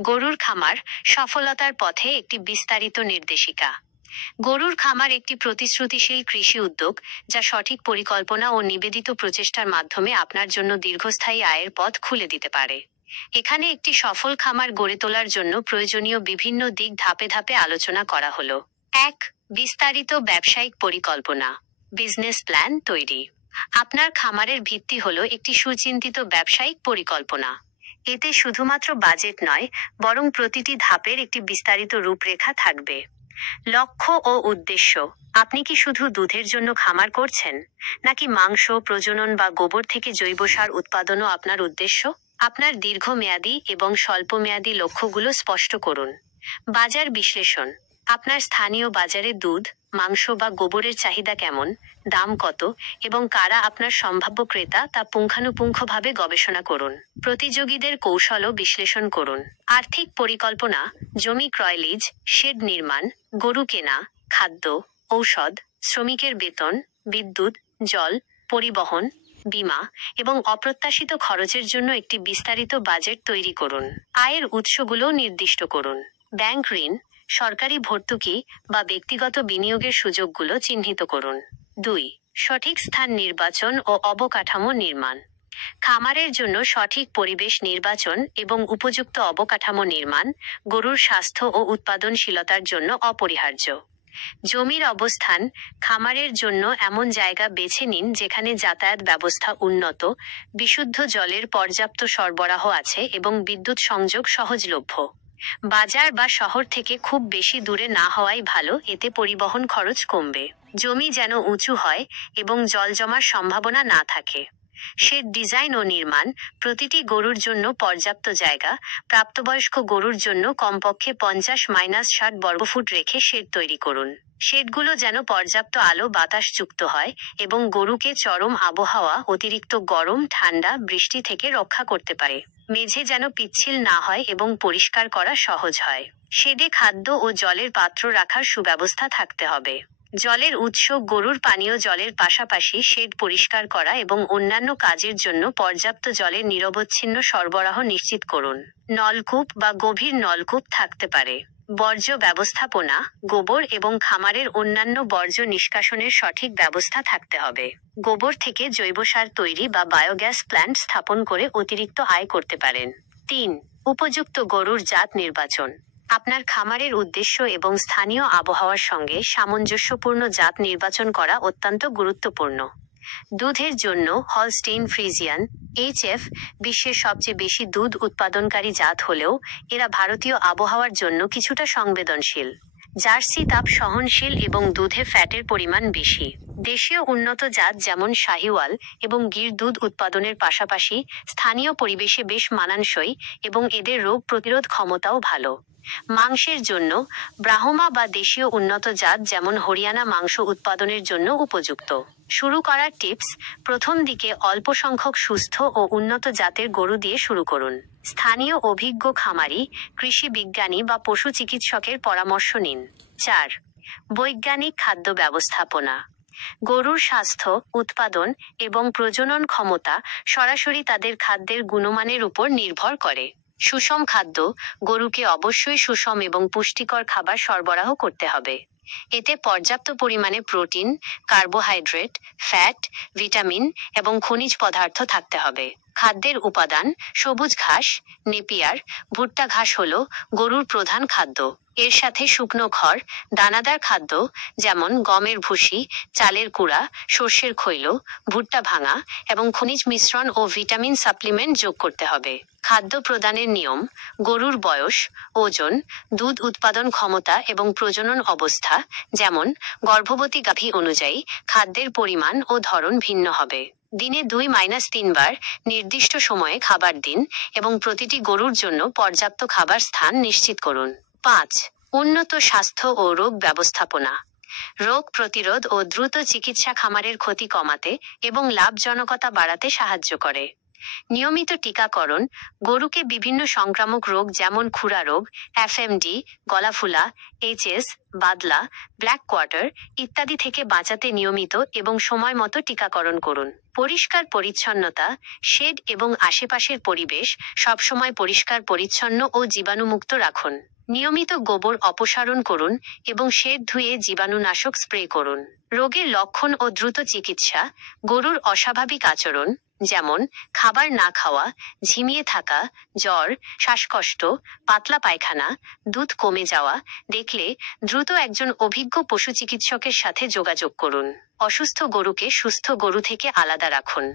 গরুর খামার সফলতার পথে একটি বিস্তারিত নির্দেশিকা। গরুর খামার একটি প্রতিশ্রুতিশীল কৃষি উদ্যোগ, যা সঠিক পরিকল্পনা ও নিবেদিত প্রচেষ্টার মাধ্যমে আপনার জন্য দীর্ঘস্থায়ী আয়ের পথ খুলে দিতে পারে। এখানে একটি সফল খামার গড়ে তোলার জন্য প্রয়োজনীয় বিভিন্ন দিক ধাপে ধাপে আলোচনা করা হলো। 1. বিস্তারিত ব্যবসায়িক পরিকল্পনা। বিজনেস প্ল্যান তৈরি। আপনার খামারের ভিত্তি হলো একটি সুচিন্তিত ব্যবসায়িক পরিকল্পনা। এতে শুধুমাত্র বাজেট নয়, বরং প্রতিটি ধাপের একটি বিস্তারিত রূপরেখা থাকবে। লক্ষ্য ও উদ্দেশ্য। আপনি কি শুধু দুধের জন্য খামার করছেন, নাকি মাংস, প্রজনন বা গোবর থেকে জৈব সার উৎপাদনও আপনার উদ্দেশ্য? আপনার দীর্ঘমেয়াদী এবং স্বল্পমেয়াদী লক্ষ্যগুলো স্পষ্ট করুন। বাজার বিশ্লেষণ। আপনার স্থানীয় বাজারে দুধ, মাংস বা গোবরের চাহিদা কেমন, দাম কত এবং কারা আপনার সম্ভাব্য ক্রেতা তা পুঙ্খানুপুঙ্খভাবে গবেষণা করুন। প্রতিযোগীদের কৌশলও বিশ্লেষণ করুন। আর্থিক পরিকল্পনা। জমি ক্রয়, লিজ, শেড নির্মাণ, গরু কেনা, খাদ্য, ঔষধ, শ্রমিকের বেতন, বিদ্যুৎ, জল, পরিবহন, বীমা এবং অপ্রত্যাশিত খরচের জন্য একটি বিস্তারিত বাজেট তৈরি করুন। আয়ের উৎসগুলো নির্দিষ্ট করুন। ব্যাংক ঋণ, সরকারি ভর্তুকি বা ব্যক্তিগত বিনিয়োগের সুযোগগুলো চিহ্নিত করুন। 2. সঠিক স্থান নির্বাচন ও অবকাঠামো নির্মাণ। খামারের জন্য সঠিক পরিবেশ নির্বাচন এবং উপযুক্ত অবকাঠামো নির্মাণ গরুর স্বাস্থ্য ও উৎপাদনশীলতার জন্য অপরিহার্য। জমির অবস্থান। খামারের জন্য এমন জায়গা বেছে নিন যেখানে যাতায়াত ব্যবস্থা উন্নত, বিশুদ্ধ জলের পর্যাপ্ত সরবরাহ আছে এবং বিদ্যুৎ সংযোগ সহজলভ্য। বাজার বা শহর থেকে খুব বেশি দূরে না হওয়াই ভালো, এতে পরিবহন খরচ কমবে। জমি যেন উঁচু হয় এবং জল জমার সম্ভাবনা না থাকে। শেড ডিজাইন ও নির্মাণ। প্রতিটি গরুর জন্য পর্যাপ্ত জায়গা। প্রাপ্তবয়স্ক গরুর জন্য কমপক্ষে 50-60 বর্গফুট রেখে শেড তৈরি করুন। শেডগুলো যেন পর্যাপ্ত আলো বাতাস যুক্ত হয় এবং গরুকে চরম আবহাওয়া, অতিরিক্ত গরম, ঠান্ডা, বৃষ্টি থেকে রক্ষা করতে পারে। মেঝে যেন পিচ্ছিল না হয় এবং পরিষ্কার করা সহজ হয়। শেডে খাদ্য ও জলের পাত্র রাখার সুব্যবস্থা থাকতে হবে। জলের উৎস। গরুর পানীয় জলের পাশাপাশি শেড পরিষ্কার করা এবং অন্যান্য কাজের জন্য পর্যাপ্ত জলের নিরবচ্ছিন্ন সরবরাহ নিশ্চিত করুন। নলকূপ বা গভীর নলকূপ থাকতে পারে। বর্জ্য ব্যবস্থাপনা। গোবর এবং খামারের অন্যান্য বর্জ্য নিষ্কাশনের সঠিক ব্যবস্থা থাকতে হবে। গোবর থেকে জৈব সার তৈরি বা বায়োগ্যাস প্ল্যান্ট স্থাপন করে অতিরিক্ত আয় করতে পারেন। 3. উপযুক্ত গরুর জাত নির্বাচন। আপনার খামারের উদ্দেশ্য এবং স্থানীয় আবহাওয়ার সঙ্গে সামঞ্জস্যপূর্ণ জাত নির্বাচন করা অত্যন্ত গুরুত্বপূর্ণ। দুধের জন্য হলস্টেইন ফ্রিজিয়ান HF বিশ্বের সবচেয়ে বেশি দুধ উৎপাদনকারী জাত হলেও এরা ভারতীয় আবহাওয়ার জন্য কিছুটা সংবেদনশীল। জার্সি তাপ সহনশীল এবং দুধে ফ্যাটের পরিমাণ বেশি। দেশীয় উন্নত জাত যেমন শাহিওয়াল এবং গির দুধ উৎপাদনের পাশাপাশি স্থানীয় পরিবেশে বেশ মানানসই এবং এদের রোগ প্রতিরোধ ক্ষমতাও ভালো। মাংসের জন্য ব্রাহ্মা বা দেশীয় উন্নত জাত যেমন হরিয়ানা মাংস উৎপাদনের জন্য উপযুক্ত। শুরু করার টিপস। প্রথম দিকে অল্প সংখ্যক সুস্থ ও উন্নত জাতের গরু দিয়ে শুরু করুন। স্থানীয় অভিজ্ঞ খামারি, কৃষি বিজ্ঞানী বা পশু চিকিৎসকের পরামর্শ নিন। 4. বৈজ্ঞানিক খাদ্য ব্যবস্থাপনা। গরুর স্বাস্থ্য, উৎপাদন এবং প্রজনন ক্ষমতা সরাসরি তাদের খাদ্যের গুণমানের উপর নির্ভর করে। সুষম খাদ্য। গরুকে অবশ্যই সুষম এবং পুষ্টিকর খাবার সরবরাহ করতে হবে। এতে পর্যাপ্ত পরিমাণে প্রোটিন, কার্বোহাইড্রেট, ফ্যাট, ভিটামিন এবং খনিজ পদার্থ থাকতে হবে। খাদ্যের উপাদান। সবুজ ঘাস, নেপিয়ার, ভুট্টা ঘাস হলো গরুর প্রধান খাদ্য। এর সাথে শুকনো খড়, দানাদার খাদ্য যেমন গমের ভুসি, চালের কুড়া, সর্ষের খৈল, ভুট্টা ভাঙা এবং খনিজ মিশ্রণ ও ভিটামিন সাপ্লিমেন্ট যোগ করতে হবে। খাদ্য প্রদানের নিয়ম। গরুর বয়স, ওজন, দুধ উৎপাদন ক্ষমতা এবং প্রজনন অবস্থা যেমন গর্ভবতী গাভী অনুযায়ী খাদ্যের পরিমাণ ও ধরন ভিন্ন হবে। দিনে 2-3 বার নির্দিষ্ট সময়ে খাবার দিন এবং প্রতিটি গরুর জন্য পর্যাপ্ত খাবার স্থান নিশ্চিত করুন। 5. উন্নত স্বাস্থ্য ও রোগ ব্যবস্থাপনা। রোগ প্রতিরোধ ও দ্রুত চিকিৎসা খামারের ক্ষতি কমাতে এবং লাভজনকতা বাড়াতে সাহায্য করে। নিয়মিত টিকাকরণ গরুকে বিভিন্ন সংক্রামক রোগ যেমন খুরা রোগ, এফএমডি, গলাফুলা, এইচএস, বাদলা, ব্ল্যাক কোয়ার্টার ইত্যাদি থেকে বাঁচাতে নিয়মিত এবং সময় মতো টিকাকরণ করুন। পরিষ্কার পরিচ্ছন্নতা শেড এবং আশেপাশের পরিবেশ সবসময় পরিষ্কার পরিচ্ছন্ন ও জীবাণুমুক্ত রাখুন। নিয়মিত গোবর অপসারণ করুন এবং শেড ধুয়ে জীবাণুনাশক স্প্রে করুন। রোগের লক্ষণ ও দ্রুত চিকিৎসা গরুর অস্বাভাবিক আচরণ যেমন খাবার না খাওয়া, ঝিমিয়ে থাকা, জ্বর, শ্বাসকষ্ট, পাতলা পায়খানা, দুধ কমে যাওয়া দেখলে দ্রুত একজন অভিজ্ঞ পশু চিকিৎসকের সাথে যোগাযোগ করুন। অসুস্থ গরুকে সুস্থ গরু থেকে আলাদা রাখুন।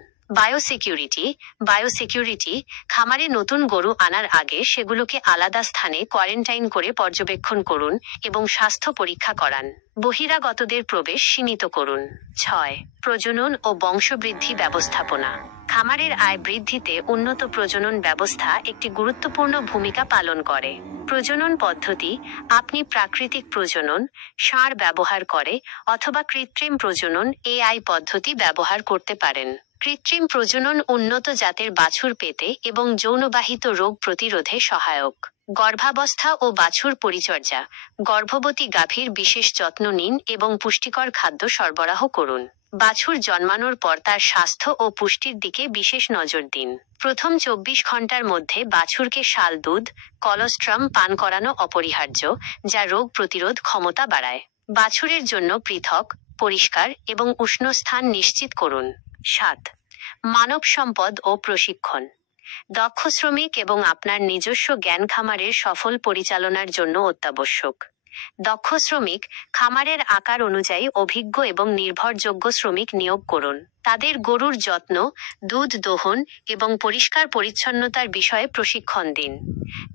বায়োসিকিউরিটি খামারে নতুন গরু আনার আগে সেগুলোকে আলাদা স্থানে কোয়ারেন্টাইন করে পর্যবেক্ষণ করুন এবং স্বাস্থ্য পরীক্ষা করান। বহিরাগতদের প্রবেশ সীমিত করুন। 6. প্রজনন ও বংশবৃদ্ধি ব্যবস্থাপনা খামারের আয় বৃদ্ধিতে উন্নত প্রজনন ব্যবস্থা একটি গুরুত্বপূর্ণ ভূমিকা পালন করে। প্রজনন পদ্ধতি আপনি প্রাকৃতিক প্রজনন, ষাঁড় ব্যবহার করে অথবা কৃত্রিম প্রজনন এআই পদ্ধতি ব্যবহার করতে পারেন। কৃত্রিম প্রজনন উন্নত জাতের বাছুর পেতে এবং যৌনবাহিত রোগ প্রতিরোধে সহায়ক। গর্ভাবস্থা ও বাছুর পরিচর্যা গর্ভবতী গাভীর বিশেষ যত্ন নিন এবং পুষ্টিকর খাদ্য সরবরাহ করুন। বাছুর জন্মানোর পর তার স্বাস্থ্য ও পুষ্টির দিকে বিশেষ নজর দিন। প্রথম 24 ঘন্টার মধ্যে বাছুরকে শাল দুধ, কলোস্ট্রাম পান করানো অপরিহার্য, যা রোগ প্রতিরোধ ক্ষমতা বাড়ায়। বাছুরের জন্য পৃথক, পরিষ্কার এবং উষ্ণ স্থান নিশ্চিত করুন। 7. মানব সম্পদ ও প্রশিক্ষণ দক্ষ শ্রমিক এবং আপনার নিজস্ব জ্ঞান খামারের সফল পরিচালনার জন্য অত্যাবশ্যক। দক্ষ শ্রমিক খামারের আকার অনুযায়ী অভিজ্ঞ এবং নির্ভরযোগ্য শ্রমিক নিয়োগ করুন। তাদের গরুর যত্ন, দুধ দোহন এবং পরিষ্কার পরিচ্ছন্নতার বিষয়ে প্রশিক্ষণ দিন।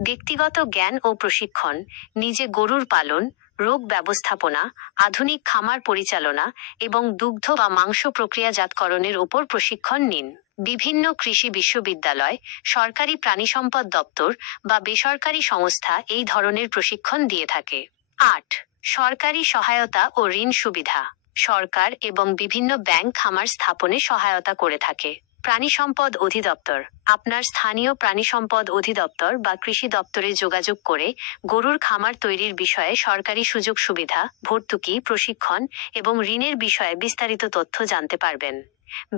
ব্যক্তিগত জ্ঞান ও প্রশিক্ষণ নিজে গরুর পালন, রোগ ব্যবস্থাপনা, আধুনিক খামার পরিচালনা এবং দুগ্ধ বা মাংস প্রক্রিয়াজাতকরণের উপর প্রশিক্ষণ নিন। বিভিন্ন কৃষি বিশ্ববিদ্যালয়, সরকারি প্রাণিসম্পদ দপ্তর বা বেসরকারি সংস্থা এই ধরনের প্রশিক্ষণ দিয়ে থাকে। 8. সরকারি সহায়তা ও ঋণ সুবিধা সরকার এবং বিভিন্ন ব্যাংক খামার স্থাপনে সহায়তা করে থাকে। প্রাণিসম্পদ অধিদপ্তর আপনার স্থানীয় প্রাণিসম্পদ অধিদপ্তর বা কৃষি দপ্তরে যোগাযোগ করে গরুর খামার তৈরির বিষয়ে সরকারি সুযোগ সুবিধা, ভর্তুকি, প্রশিক্ষণ এবং ঋণের বিষয়ে বিস্তারিত তথ্য জানতে পারবেন।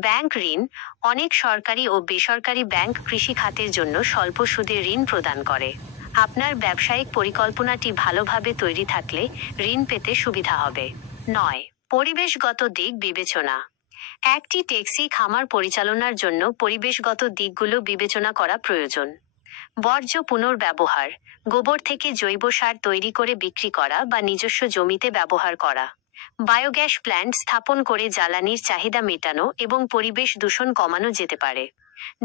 ব্যাংক ঋণ অনেক সরকারি ও বেসরকারি ব্যাংক কৃষি খাতের জন্য স্বল্প সুদে ঋণ প্রদান করে। আপনার ব্যবসায়িক পরিকল্পনাটি ভালোভাবে তৈরি থাকলে ঋণ পেতে সুবিধা হবে। 9. পরিবেশগত দিক বিবেচনা একটি টেক্সি খামার পরিচালনার জন্য পরিবেশগত দিকগুলো বিবেচনা করা প্রয়োজন। বর্জ্য পুনর্ব্যবহার গোবর থেকে জৈব সার তৈরি করে বিক্রি করা বা নিজস্ব জমিতে ব্যবহার করা। বায়োগ্যাস প্ল্যান্ট স্থাপন করে জ্বালানির চাহিদা মেটানো এবং পরিবেশ দূষণ কমানো যেতে পারে।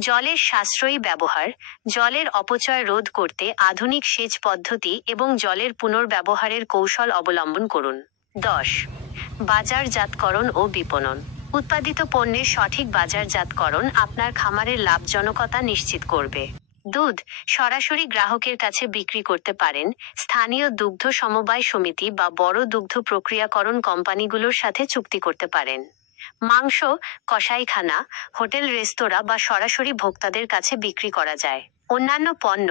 জলের সাশ্রয়ী ব্যবহার জলের অপচয় রোধ করতে আধুনিক সেচ পদ্ধতি এবং জলের পুনর্ব্যবহারের কৌশল অবলম্বন করুন। 10. বাজারজাতকরণ ও বিপণন উৎপাদিত পণ্যের সঠিক বাজারজাতকরণ আপনার খামারের লাভজনকতা নিশ্চিত করবে। দুধ সরাসরি গ্রাহকের কাছে বিক্রি করতে পারেন। স্থানীয় দুগ্ধ সমবায় সমিতি বা বড় দুগ্ধ প্রক্রিয়াকরণ কোম্পানিগুলোর সাথে চুক্তি করতে পারেন। মাংস কসাইখানা, হোটেল, রেস্তোরাঁ বা সরাসরি ভোক্তাদের কাছে বিক্রি করা যায়। অন্যান্য পণ্য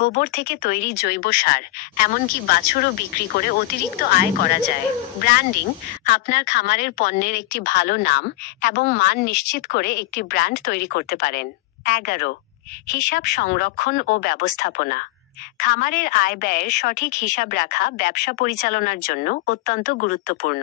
গোবর থেকে তৈরি জৈব সার এমনকি বাছুরও বিক্রি করে অতিরিক্ত আয় করা যায়। ব্র্যান্ডিং আপনার খামারের পণ্যের একটি ভালো নাম এবং মান নিশ্চিত করে একটি ব্র্যান্ড তৈরি করতে পারেন। 11. হিসাব সংরক্ষণ ও ব্যবস্থাপনা খামারের আয় ব্যয়ের সঠিক হিসাব রাখা ব্যবসা পরিচালনার জন্য অত্যন্ত গুরুত্বপূর্ণ।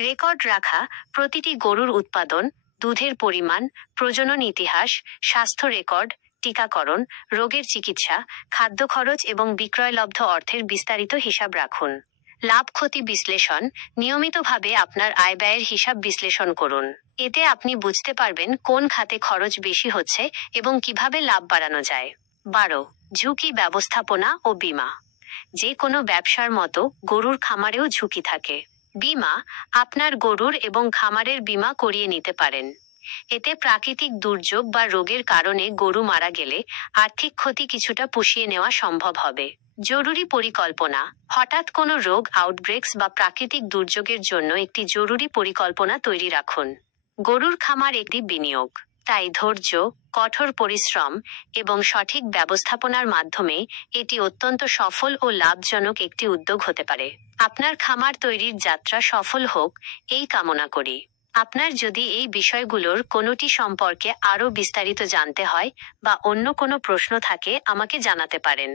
রেকর্ড রাখা প্রতিটি গরুর উৎপাদন, দুধের পরিমাণ, প্রজনন ইতিহাস, স্বাস্থ্য রেকর্ড, টিকাকরণ, রোগের চিকিৎসা, খাদ্য খরচ এবং বিক্রয়লব্ধ অর্থের বিস্তারিত হিসাব রাখুন। লাভ ক্ষতি বিশ্লেষণ নিয়মিতভাবে আপনার আয় ব্যয়ের হিসাব বিশ্লেষণ করুন। এতে আপনি বুঝতে পারবেন কোন খাতে খরচ বেশি হচ্ছে এবং কিভাবে লাভ বাড়ানো যায়। 12. ঝুঁকি ব্যবস্থাপনা ও বীমা যে কোনো ব্যবসার মতো গরুর খামারেও ঝুঁকি থাকে। বীমা আপনার গরুর এবং খামারের বীমা করিয়ে নিতে পারেন। এতে প্রাকৃতিক দুর্যোগ বা রোগের কারণে গরু মারা গেলে আর্থিক ক্ষতি কিছুটা পুষিয়ে নেওয়া সম্ভব হবে। জরুরি পরিকল্পনা হঠাৎ কোনো রোগ, আউটব্রেকস বা প্রাকৃতিক দুর্যোগের জন্য একটি জরুরি পরিকল্পনা তৈরি রাখুন। গরুর খামার একটি বিনিয়োগ। তাই ধৈর্য, কঠোর পরিশ্রম এবং সঠিক ব্যবস্থাপনার মাধ্যমে এটি অত্যন্ত সফল ও লাভজনক একটি উদ্যোগ হতে পারে। আপনার খামার তৈরির যাত্রা সফল হোক এই কামনা করি। আপনার যদি এই বিষয়গুলোর কোনোটি সম্পর্কে আরও বিস্তারিত জানতে হয় বা অন্য কোনো প্রশ্ন থাকে আমাকে জানাতে পারেন।